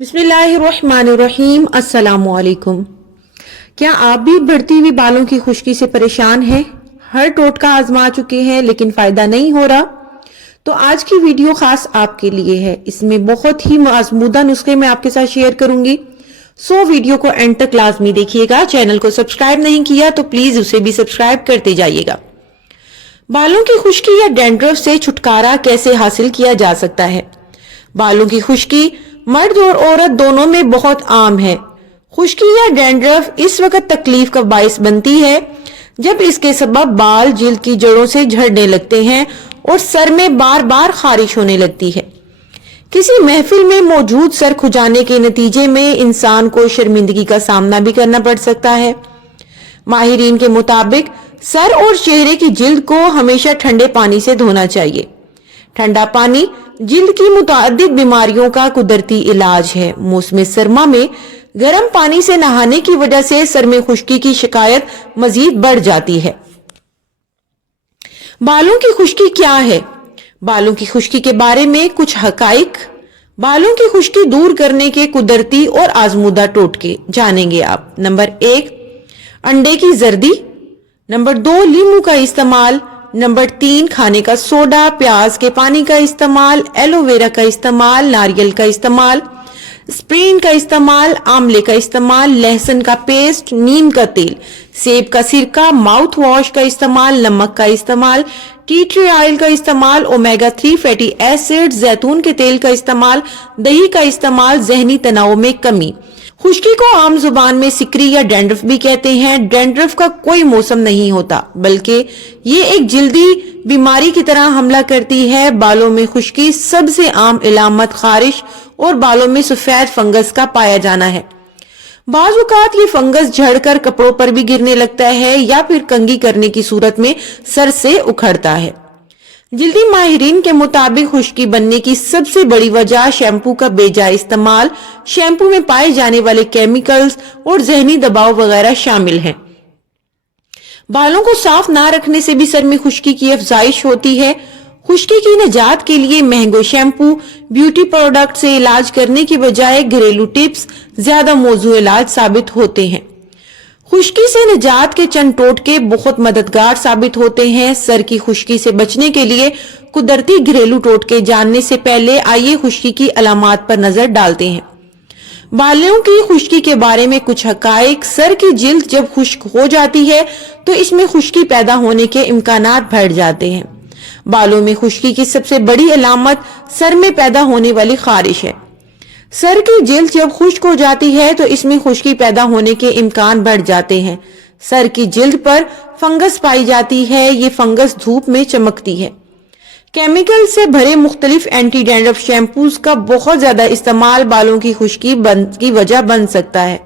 बिस्मिल्लाहिर्रहमानिर्रहीम। अस्सलामुअलैकुम। क्या आप भी बढ़ती हुई बालों की खुश्की से परेशान हैं? हर टोटका आजमा चुके हैं लेकिन फायदा नहीं हो रहा? तो आज की वीडियो खास आपके लिए है। इसमें बहुत ही आजमूदा नुस्खे मैं आपके साथ शेयर करूंगी। सो वीडियो को एंड तक लाजमी देखिएगा। चैनल को सब्सक्राइब नहीं किया तो प्लीज उसे भी सब्सक्राइब करते जाइएगा। बालों की खुश्की या डैंड्रफ से छुटकारा कैसे हासिल किया जा सकता है? बालों की खुश्की मर्द और औरत दोनों में बहुत आम है। खुश्की या डैंड्रफ इस वक्त तकलीफ का बाइस बनती है जब इसके सबब बाल जिल्द की जड़ों से झड़ने लगते हैं और सर में बार बार खारिश होने लगती है। किसी महफिल में मौजूद सर खुजाने के नतीजे में इंसान को शर्मिंदगी का सामना भी करना पड़ सकता है। माहिरीन के मुताबिक सर और चेहरे की जिल्द को हमेशा ठंडे पानी से धोना चाहिए। ठंडा पानी जिल्द की मुताअद्दिद बीमारियों का कुदरती इलाज है। मौसम सरमा में गर्म पानी से नहाने की वजह से सर में खुश्की की शिकायत मजीद बढ़ जाती है। बालों की खुश्की क्या है? बालों की खुश्की के बारे में कुछ हकाइक। बालों की खुश्की दूर करने के कुदरती और आजमूदा टोटके जानेंगे आप। नंबर 1, अंडे की जर्दी। नंबर 2, लीमू का इस्तेमाल। नंबर 3, खाने का सोडा, प्याज के पानी का इस्तेमाल, एलोवेरा का इस्तेमाल, नारियल का इस्तेमाल, स्प्रीन का इस्तेमाल, आंवले का इस्तेमाल, लहसुन का पेस्ट, नीम का तेल, सेब का सिरका, माउथ वॉश का इस्तेमाल, नमक का इस्तेमाल, टी ट्री ऑयल का इस्तेमाल, ओमेगा 3 फैटी एसिड, जैतून के तेल का इस्तेमाल, दही का इस्तेमाल, जहनी तनाव में कमी। खुश्की को आम जुबान में सिकरी या डैंड्रफ भी कहते हैं। डैंड्रफ का कोई मौसम नहीं होता बल्कि ये एक जिल्दी बीमारी की तरह हमला करती है। बालों में खुश्की सबसे आम इलामत खारिश और बालों में सफेद फंगस का पाया जाना है। बाज़ औक़ात ये फंगस झड़कर कपड़ों पर भी गिरने लगता है या फिर कंघी करने की सूरत में सर से उखड़ता है। जिल्दी माहिरीन के मुताबिक खुश्की बनने की सबसे बड़ी वजह शैम्पू का बेजा इस्तेमाल, शैम्पू में पाए जाने वाले केमिकल्स और जहनी दबाव वगैरह शामिल हैं। बालों को साफ ना रखने से भी सर में खुश्की की अफजाइश होती है। खुश्की की निजात के लिए महंगे शैम्पू, ब्यूटी प्रोडक्ट से इलाज करने की बजाय घरेलू टिप्स ज्यादा मौजूद इलाज साबित होते हैं। खुश्की से निजात के चंद टोटके बहुत मददगार साबित होते हैं। सर की खुश्की से बचने के लिए कुदरती घरेलू टोटके जानने से पहले आइए खुश्की की अलामात पर नजर डालते हैं। बालों की खुश्की के बारे में कुछ हकाइक। सर की जिल्द जब खुश्क हो जाती है तो इसमें खुश्की पैदा होने के इम्कानात बढ़ जाते हैं। बालों में खुश्की की सबसे बड़ी अलामत सर में पैदा होने वाली खारिश है। सर की जिल्द जब खुश्क हो जाती है तो इसमें खुश्की पैदा होने के इम्कान बढ़ जाते हैं। सर की जिल्द पर फंगस पाई जाती है। ये फंगस धूप में चमकती है। केमिकल से भरे मुख्तलिफ एंटी डैंड्रफ शैम्पूज का बहुत ज्यादा इस्तेमाल बालों की खुश्की की वजह बन सकता है।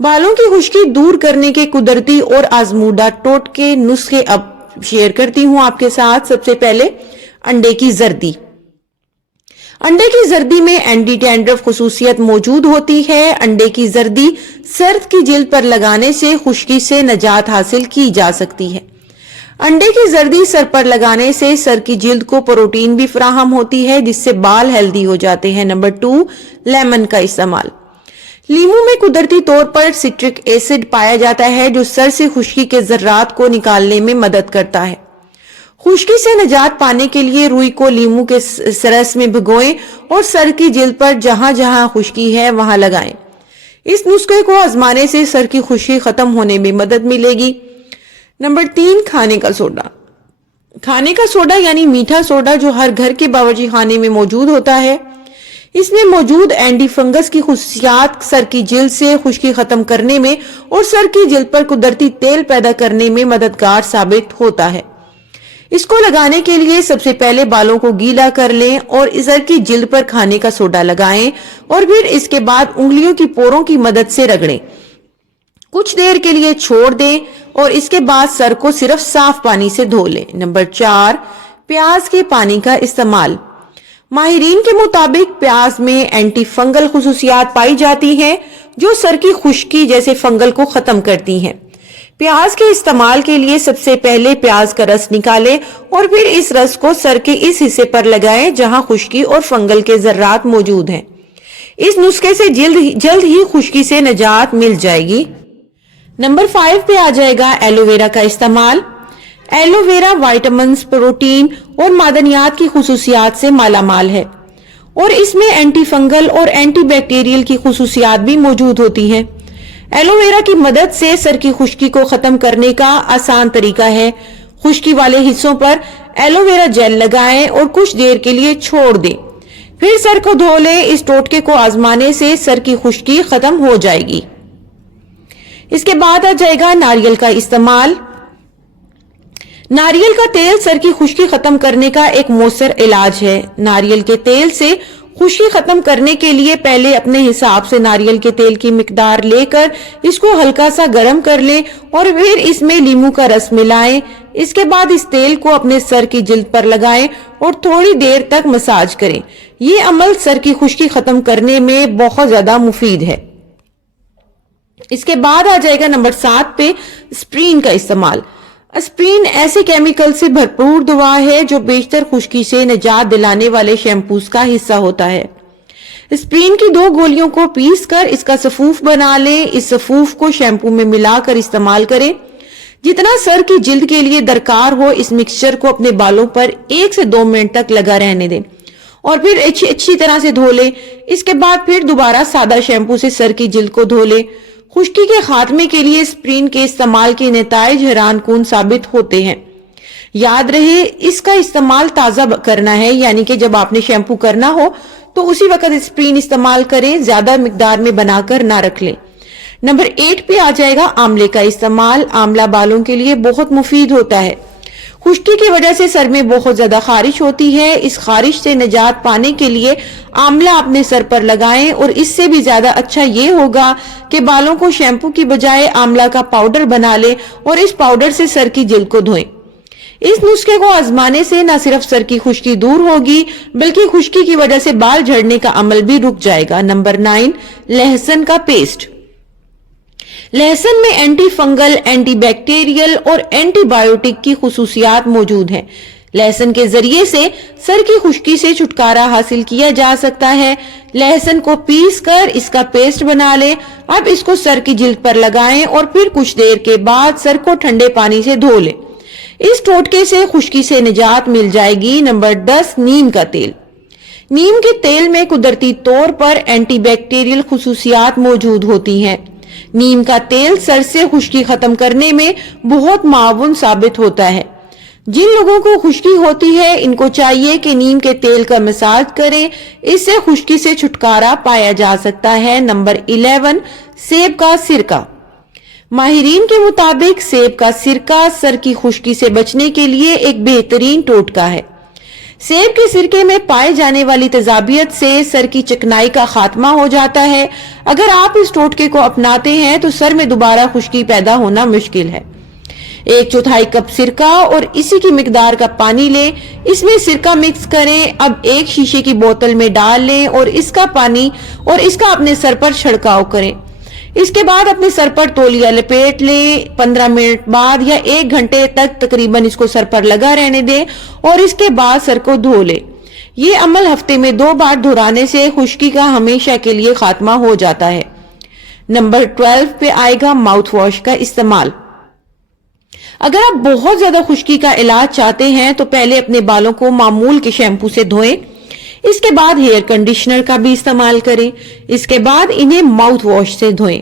बालों की खुश्की दूर करने के कुदरती और आजमूदा टोटके नुस्खे अब शेयर करती हूँ आपके साथ। सबसे पहले अंडे की जर्दी। अंडे की जर्दी में एंटी डैंड्रफ खुसूसियत मौजूद होती है। अंडे की जर्दी सर्द की जिल्द पर लगाने से खुश्की से निजात हासिल की जा सकती है। अंडे की जर्दी सर पर लगाने से सर की जिल्द को प्रोटीन भी फराहम होती है जिससे बाल हेल्दी हो जाते हैं। नंबर 2, लेमन का इस्तेमाल। लीमू में कुदरती तौर पर सिट्रिक एसिड पाया जाता है जो सर से खुश्की के जर्रात को निकालने में मदद करता है। खुश्की से निजात पाने के लिए रुई को लीमू के रस में भिगोएं और सर की जिल्द पर जहां जहां खुश्की है वहां लगाएं। इस नुस्खे को आजमाने से सर की खुश्की खत्म होने में मदद मिलेगी। नंबर 3, खाने का सोडा। खाने का सोडा यानी मीठा सोडा जो हर घर के बावर्ची खाने में मौजूद होता है। इसमें मौजूद एंटी फंगस की खुसूसियात सर की जिल्द से खुश्की खत्म करने में और सर की जिल्द पर कुदरती तेल पैदा करने में मददगार साबित होता है। इसको लगाने के लिए सबसे पहले बालों को गीला कर लें और सर की जिल्द पर खाने का सोडा लगाएं और फिर इसके बाद उंगलियों की पोरों की मदद से रगड़ें। कुछ देर के लिए छोड़ दें और इसके बाद सर को सिर्फ साफ पानी से धो लें। नंबर 4, प्याज के पानी का इस्तेमाल। माहिरीन के मुताबिक प्याज में एंटी फंगल खुसूसियात पाई जाती हैं जो सर की खुश्की जैसे फंगल को खत्म करती हैं। प्याज के इस्तेमाल के लिए सबसे पहले प्याज का रस निकालें और फिर इस रस को सर के इस हिस्से पर लगाएं जहां खुश्की और फंगल के जर्रात मौजूद हैं। इस नुस्खे से जल्द ही खुश्की से निजात मिल जाएगी। नंबर 5 पे आ जाएगा एलोवेरा का इस्तेमाल। एलोवेरा विटामिन्स, प्रोटीन और मादनियात की खुसूसियात से मालामाल है और इसमें एंटी फंगल और एंटी बैक्टीरियल की खुसूसियात भी मौजूद होती हैं। एलोवेरा की मदद से सर की खुश्की को खत्म करने का आसान तरीका है। खुश्की वाले हिस्सों पर एलोवेरा जेल लगाएं और कुछ देर के लिए छोड़ दें, फिर सर को धो लें। इस टोटके को आजमाने से सर की खुश्की खत्म हो जाएगी। इसके बाद आ जाएगा नारियल का इस्तेमाल। नारियल का तेल सर की खुश्की खत्म करने का एक मौसर इलाज है। नारियल के तेल से खुश्की खत्म करने के लिए पहले अपने हिसाब से नारियल के तेल की मिकदार लेकर इसको हल्का सा गर्म कर लें और फिर इसमें नींबू का रस मिलाएं। इसके बाद इस तेल को अपने सर की जिल्द पर लगाएं और थोड़ी देर तक मसाज करें। ये अमल सर की खुश्की खत्म करने में बहुत ज्यादा मुफीद है। इसके बाद आ जाएगा नंबर 7 पे एस्प्रीन का इस्तेमाल। एस्प्रीन ऐसे केमिकल से भरपूर दवा है जो बेशतर खुश्की से निजात दिलाने वाले शैम्पूज का हिस्सा होता है। एस्प्रीन की 2 गोलियों को पीस कर इसका सफूफ बना लें। इस सफूफ को शैम्पू में मिलाकर इस्तेमाल करें। जितना सर की जिल्द के लिए दरकार हो इस मिक्सचर को अपने बालों पर 1 से 2 मिनट तक लगा रहने दें और फिर अच्छी तरह से धो लें। इसके बाद फिर दोबारा सादा शैम्पू से सर की जिल्द को धो लें। खुश्की के खात्मे के लिए एस्प्रीन के इस्तेमाल के नताइज हैरान कुन साबित होते हैं। याद रहे इसका इस्तेमाल ताजा करना है, यानी कि जब आपने शैम्पू करना हो तो उसी वक्त एस्प्रीन इस्तेमाल करें, ज्यादा मिकदार में बनाकर ना रख लें। नंबर 8 पे आ जाएगा आंवले का इस्तेमाल। आंवला बालों के लिए बहुत मुफीद होता है। खुश्की की वजह से सर में बहुत ज्यादा खारिश होती है। इस खारिश से निजात पाने के लिए आंवला अपने सर पर लगाएं और इससे भी ज्यादा अच्छा ये होगा कि बालों को शैम्पू की बजाय आंवला का पाउडर बना ले और इस पाउडर से सर की जिल्द को धोएं। इस नुस्खे को आजमाने से न सिर्फ सर की खुश्की दूर होगी बल्कि खुश्की की वजह से बाल झड़ने का अमल भी रुक जाएगा। नंबर 9 लहसुन का पेस्ट। लहसुन में एंटी फंगल, एंटी बैक्टीरियल और एंटीबायोटिक की खुसूसियात मौजूद हैं। लहसुन के जरिए से सर की खुश्की से छुटकारा हासिल किया जा सकता है। लहसुन को पीस कर इसका पेस्ट बना लें। अब इसको सर की जिल्द पर लगाएं और फिर कुछ देर के बाद सर को ठंडे पानी से धो लें। इस टोटके से खुश्की से निजात मिल जाएगी। नंबर 10 नीम का तेल। नीम के तेल में कुदरती तौर पर एंटीबैक्टीरियल खुसूसियात मौजूद होती हैं। नीम का तेल सर से खुश्की खत्म करने में बहुत माउन साबित होता है। जिन लोगों को खुश्की होती है इनको चाहिए कि नीम के तेल का मसाज करें, इससे खुश्की से छुटकारा पाया जा सकता है। नंबर 11 सेब का सिरका। माहिरीन के मुताबिक सेब का सिरका सर की खुश्की से बचने के लिए एक बेहतरीन टोटका है। सेब के सिरके में पाए जाने वाली तेजाबियत से सर की चिकनाई का खात्मा हो जाता है। अगर आप इस टोटके को अपनाते हैं तो सर में दोबारा खुश्की पैदा होना मुश्किल है। 1/4 कप सिरका और इसी की मिकदार का पानी लें। इसमें सिरका मिक्स करें। अब एक शीशे की बोतल में डाल लें और इसका पानी और इसका अपने सर पर छिड़काव करें। इसके बाद अपने सर पर तौलिया लपेट लें। 15 मिनट बाद या 1 घंटे तक तकरीबन इसको सर पर लगा रहने दें और इसके बाद सर को धो लें। ये अमल हफ्ते में 2 बार दोहराने से खुश्की का हमेशा के लिए खात्मा हो जाता है। नंबर 12 पे आएगा माउथ वॉश का इस्तेमाल। अगर आप बहुत ज्यादा खुश्की का इलाज चाहते हैं तो पहले अपने बालों को मामूल के शैम्पू से धोएं। इसके बाद हेयर कंडीशनर का भी इस्तेमाल करें। इसके बाद इन्हें माउथ वॉश से धोएं।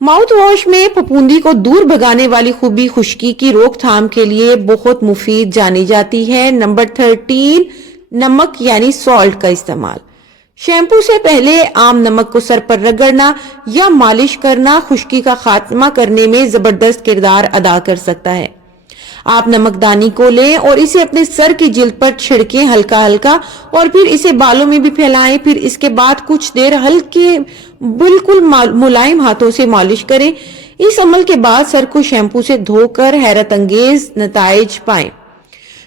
माउथ वॉश में फफूंदी को दूर भगाने वाली खूबी खुश्की की रोकथाम के लिए बहुत मुफीद जानी जाती है। नंबर 13 नमक यानी सॉल्ट का इस्तेमाल। शैम्पू से पहले आम नमक को सर पर रगड़ना या मालिश करना खुश्की का खात्मा करने में जबरदस्त किरदार अदा कर सकता है। आप नमकदानी को लें और इसे अपने सर की जिल्द पर छिड़कें हल्का हल्का और फिर इसे बालों में भी फैलाएं। फिर इसके बाद कुछ देर हल्के बिल्कुल मुलायम हाथों से मालिश करें। इस अमल के बाद सर को शैम्पू से धोकर हैरत अंगेज नताइज पाएं।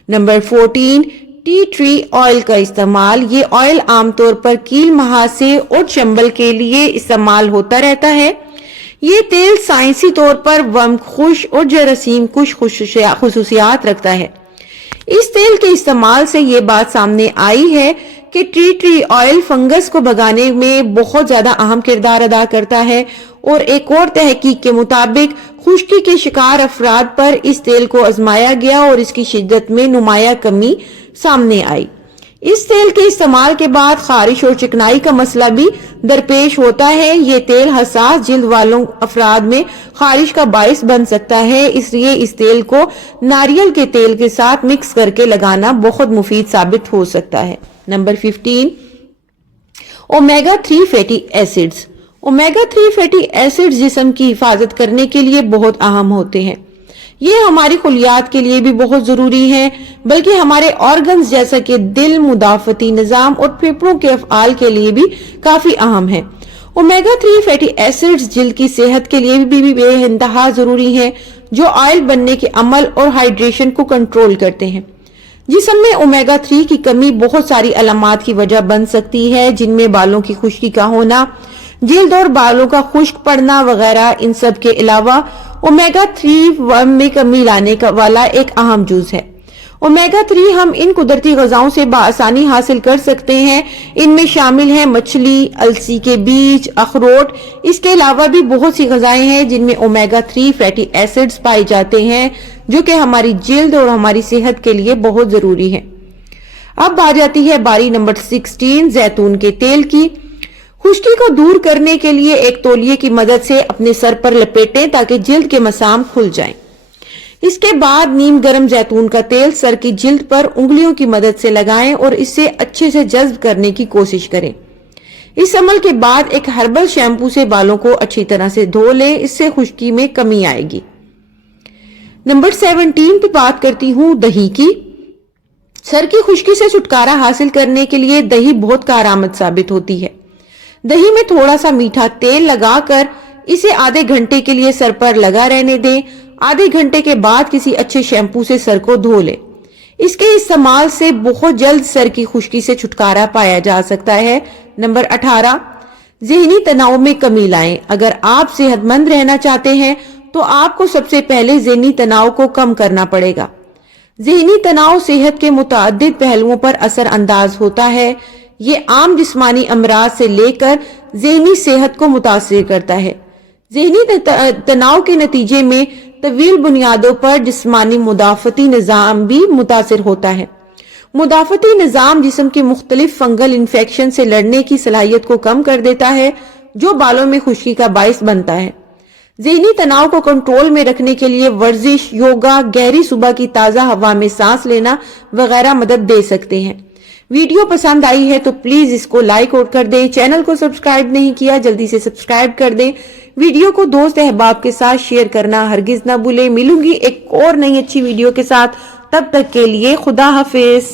नंबर 14 टी ट्री ऑयल का इस्तेमाल। ये ऑयल आमतौर पर कील महासे और चंबल के लिए इस्तेमाल होता रहता है। ये तेल साइंसी तौर पर वम खुश और जरासीम कुश खुसूसियात रखता है। इस तेल के इस्तेमाल से ये बात सामने आई है کہ ٹری آئل فنگس کو بھگانے میں بہت زیادہ اہم کردار ادا کرتا ہے، اور ایک اور تحقیق کے مطابق خشکی کے شکار افراد پر اس تیل کو آزمایا گیا اور اس کی شدت میں نمایاں کمی سامنے آئی۔ اس تیل کے استعمال کے بعد خارش اور چکنائی کا مسئلہ بھی درپیش ہوتا ہے۔ یہ تیل حساس جلد والوں افراد میں خارش کا باعث بن سکتا ہے، اس لیے اس تیل کو ناریل کے تیل کے ساتھ مکس کر کے لگانا بہت مفید ثابت ہو سکتا ہے۔ Number 15، omega 3 fatty acids. Omega 3 fatty acids جسم کی حفاظت کرنے کے لیے بہت اہم ہوتے ہیں۔ یہ ہماری خلیات کے لیے بھی بہت ضروری ہے، بلکہ ہمارے آرگنز جیسا کہ دل، مدافعتی نظام اور پھیپھڑوں کے افعال کے لیے بھی کافی اہم ہے۔ اومیگا 3 فیٹی ایسڈز جلد کی صحت کے لیے بھی بے انتہا ضروری ہے، جو آئل بننے کے عمل اور ہائیڈریشن کو کنٹرول کرتے ہیں۔ جسم میں اومیگا 3 کی کمی بہت ساری علامات کی وجہ بن سکتی ہے، جن میں بالوں کی خشکی کا ہونا، جلد اور بالوں کا خشک پڑنا وغیرہ۔ ان سب کے علاوہ اومیگا 3 میں کمی لانے والا ایک اہم جز ہے۔ اومیگا 3 ہم ان قدرتی غذاؤں سے بآسانی حاصل کر سکتے ہیں۔ ان میں شامل ہیں مچھلی، السی کے بیج، اخروٹ۔ اس کے علاوہ بھی بہت سی غذائیں ہیں جن میں اومیگا 3 فیٹی ایسڈز پائے جاتے ہیں، جو کہ ہماری جلد اور ہماری صحت کے لیے بہت ضروری ہے۔ اب آ جاتی ہے باری نمبر 16 زیتون کے تیل کی۔ خشکی کو دور کرنے کے لیے ایک تولیے کی مدد سے اپنے سر پر لپیٹیں تاکہ جلد کے مسام کھل جائیں۔ اس کے بعد نیم گرم زیتون کا تیل سر کی جلد پر انگلیوں کی مدد سے لگائیں اور اسے اچھے سے جذب کرنے کی کوشش کریں۔ اس عمل کے بعد ایک ہربل شیمپو سے بالوں کو اچھی طرح سے دھو لیں، اس سے خشکی میں کمی آئے گی۔ نمبر 17 پہ بات کرتی ہوں دہی کی۔ سر کی خشکی سے چھٹکارا حاصل کرنے کے لیے دہی بہت کارآمد ثابت ہوتی ہے۔ دہی میں تھوڑا سا میٹھا تیل لگا کر اسے آدھے گھنٹے کے لیے سر پر لگا رہنے دیں۔ آدھے گھنٹے کے بعد کسی اچھے شیمپو سے سر کو دھو لیں۔ اس کے استعمال سے بہت جلد سر کی خشکی سے چھٹکارا پایا جا سکتا ہے۔ نمبر 18، ذہنی تناؤ میں کمی لائیں۔ اگر آپ صحت مند رہنا چاہتے ہیں تو آپ کو سب سے پہلے ذہنی تناؤ کو کم کرنا پڑے گا۔ ذہنی تناؤ صحت کے متعدد پہلوؤں پر اثر انداز ہوتا ہے۔ یہ عام جسمانی امراض سے لے کر ذہنی صحت کو متاثر کرتا ہے۔ ذہنی تناؤ کے نتیجے میں طویل بنیادوں پر جسمانی مدافعتی نظام بھی متاثر ہوتا ہے۔ مدافعتی نظام جسم کے مختلف فنگل انفیکشن سے لڑنے کی صلاحیت کو کم کر دیتا ہے، جو بالوں میں خشکی کا باعث بنتا ہے۔ ذہنی تناؤ کو کنٹرول میں رکھنے کے لیے ورزش، یوگا، گہری صبح کی تازہ ہوا میں سانس لینا وغیرہ مدد دے سکتے ہیں۔ ویڈیو پسند آئی ہے تو پلیز اس کو لائک اور کر دیں۔ چینل کو سبسکرائب نہیں کیا جلدی سے سبسکرائب کر دیں۔ ویڈیو کو دوست احباب کے ساتھ شیئر کرنا ہرگز نہ بھولیں۔ ملوں گی ایک اور نئی اچھی ویڈیو کے ساتھ، تب تک کے لیے خدا حافظ۔